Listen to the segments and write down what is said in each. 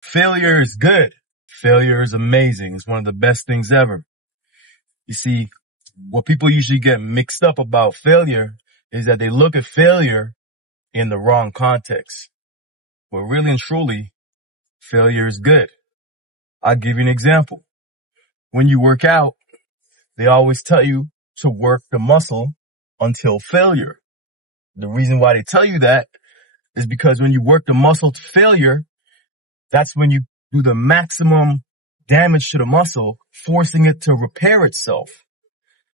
Failure is good. Failure is amazing. It's one of the best things ever. You see, what people usually get mixed up about failure is that they look at failure in the wrong context. But really and truly, failure is good. I'll give you an example. When you work out, they always tell you to work the muscle until failure. The reason why they tell you that is because when you work the muscle to failure, that's when you do the maximum damage to the muscle, forcing it to repair itself.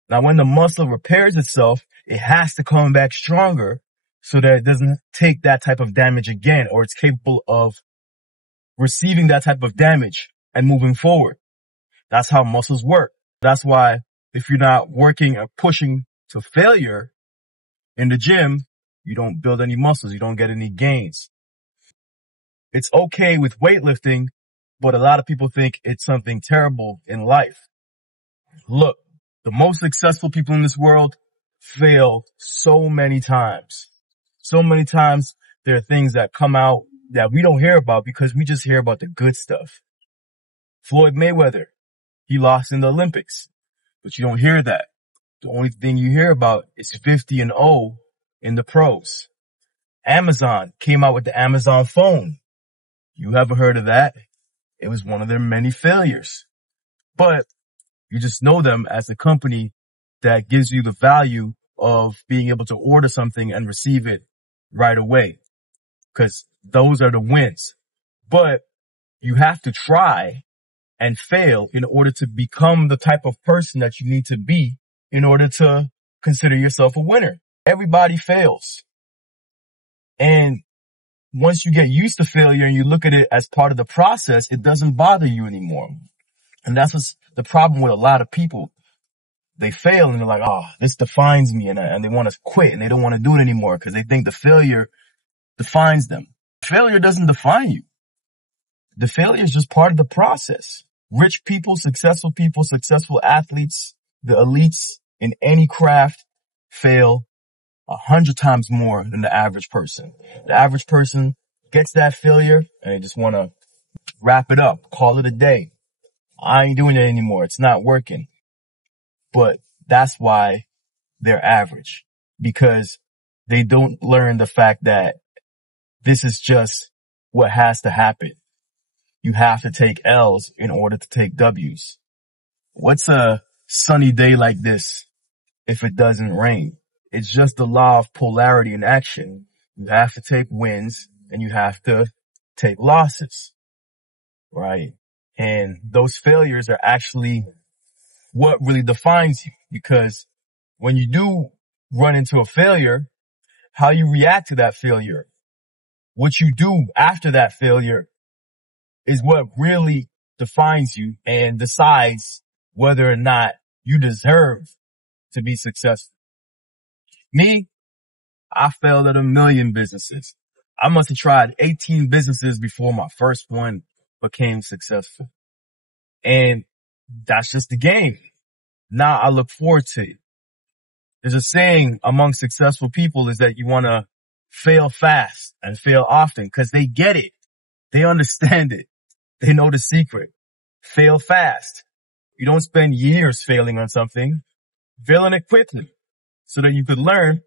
Now, when the muscle repairs itself, it has to come back stronger so that it doesn't take that type of damage again, or it's capable of receiving that type of damage and moving forward. That's how muscles work. That's why if you're not working or pushing to failure in the gym, you don't build any muscles. You don't get any gains. It's okay with weightlifting, but a lot of people think it's something terrible in life. Look, the most successful people in this world fail so many times. So many times there are things that come out that we don't hear about because we just hear about the good stuff. Floyd Mayweather, he lost in the Olympics, but you don't hear that. The only thing you hear about is 50-0 in the pros. Amazon came out with the Amazon phone. You haven't heard of that. It was one of their many failures. But you just know them as a company that gives you the value of being able to order something and receive it right away. Because those are the wins. But you have to try and fail in order to become the type of person that you need to be in order to consider yourself a winner. Everybody fails. And once you get used to failure and you look at it as part of the process, it doesn't bother you anymore. And that's what's the problem with a lot of people. They fail and they're like, oh, this defines me, and they want to quit and they don't want to do it anymore because they think the failure defines them. Failure doesn't define you. The failure is just part of the process. Rich people, successful athletes, the elites in any craft fail 100 times more than the average person. The average person gets that failure and they just want to wrap it up, call it a day. I ain't doing it anymore. It's not working. But that's why they're average, because they don't learn the fact that this is just what has to happen. You have to take L's in order to take W's. What's a sunny day like this if it doesn't rain? It's just the law of polarity in action. You have to take wins and you have to take losses, right? And those failures are actually what really defines you, because when you do run into a failure, how you react to that failure, what you do after that failure is what really defines you and decides whether or not you deserve to be successful. Me, I failed at 1,000,000 businesses. I must have tried 18 businesses before my first one became successful. And that's just the game. Now I look forward to it. There's a saying among successful people is that you want to fail fast and fail often because they get it. They understand it. They know the secret. Fail fast. You don't spend years failing on something. Fail on it quickly so that you could learn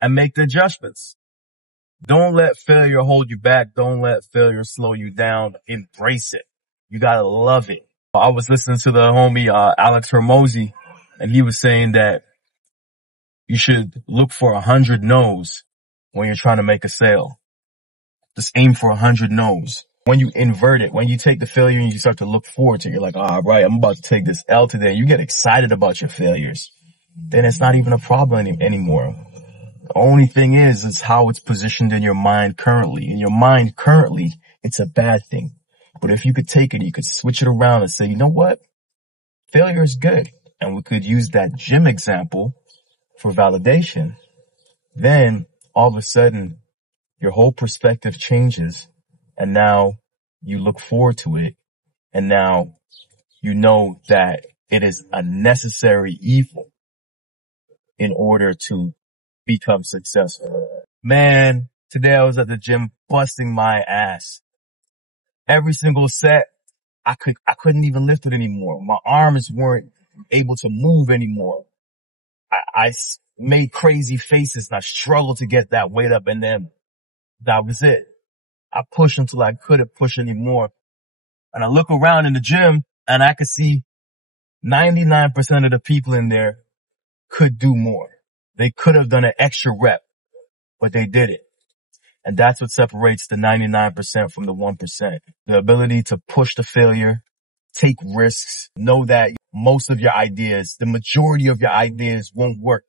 and make the adjustments. Don't let failure hold you back. Don't let failure slow you down. Embrace it. You gotta love it. I was listening to the homie, Alex Hermosi, and he was saying that you should look for 100 no's when you're trying to make a sale. Just aim for 100 no's. When you invert it, when you take the failure and you start to look forward to it, you're like, all right, I'm about to take this L today. You get excited about your failures. Then it's not even a problem anymore. The only thing is how it's positioned in your mind currently. In your mind currently, it's a bad thing. But if you could take it, you could switch it around and say, you know what? Failure is good. And we could use that gym example for validation. Then all of a sudden, your whole perspective changes. And now you look forward to it. And now you know that it is a necessary evil in order to become successful. Man, today I was at the gym busting my ass. every single set, I couldn't even lift it anymore. My arms weren't able to move anymore. I made crazy faces and I struggled to get that weight up, and then that was it. I pushed until I couldn't push anymore. And I look around in the gym and I could see 99% of the people in there could do more. They could have done an extra rep, but they did it. And that's what separates the 99% from the 1%. The ability to push the failure, take risks, know that most of your ideas, the majority of your ideas won't work.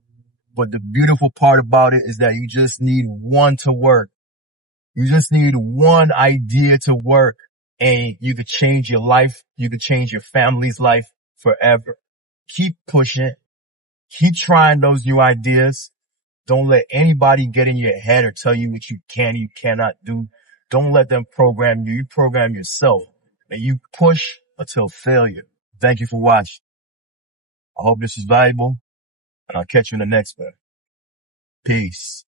But the beautiful part about it is that you just need one to work. You just need one idea to work, and you could change your life. You could change your family's life forever. Keep pushing. Keep trying those new ideas. Don't let anybody get in your head or tell you what you can and you cannot do. Don't let them program you. You program yourself, and you push until failure. Thank you for watching. I hope this was valuable, and I'll catch you in the next one. Peace.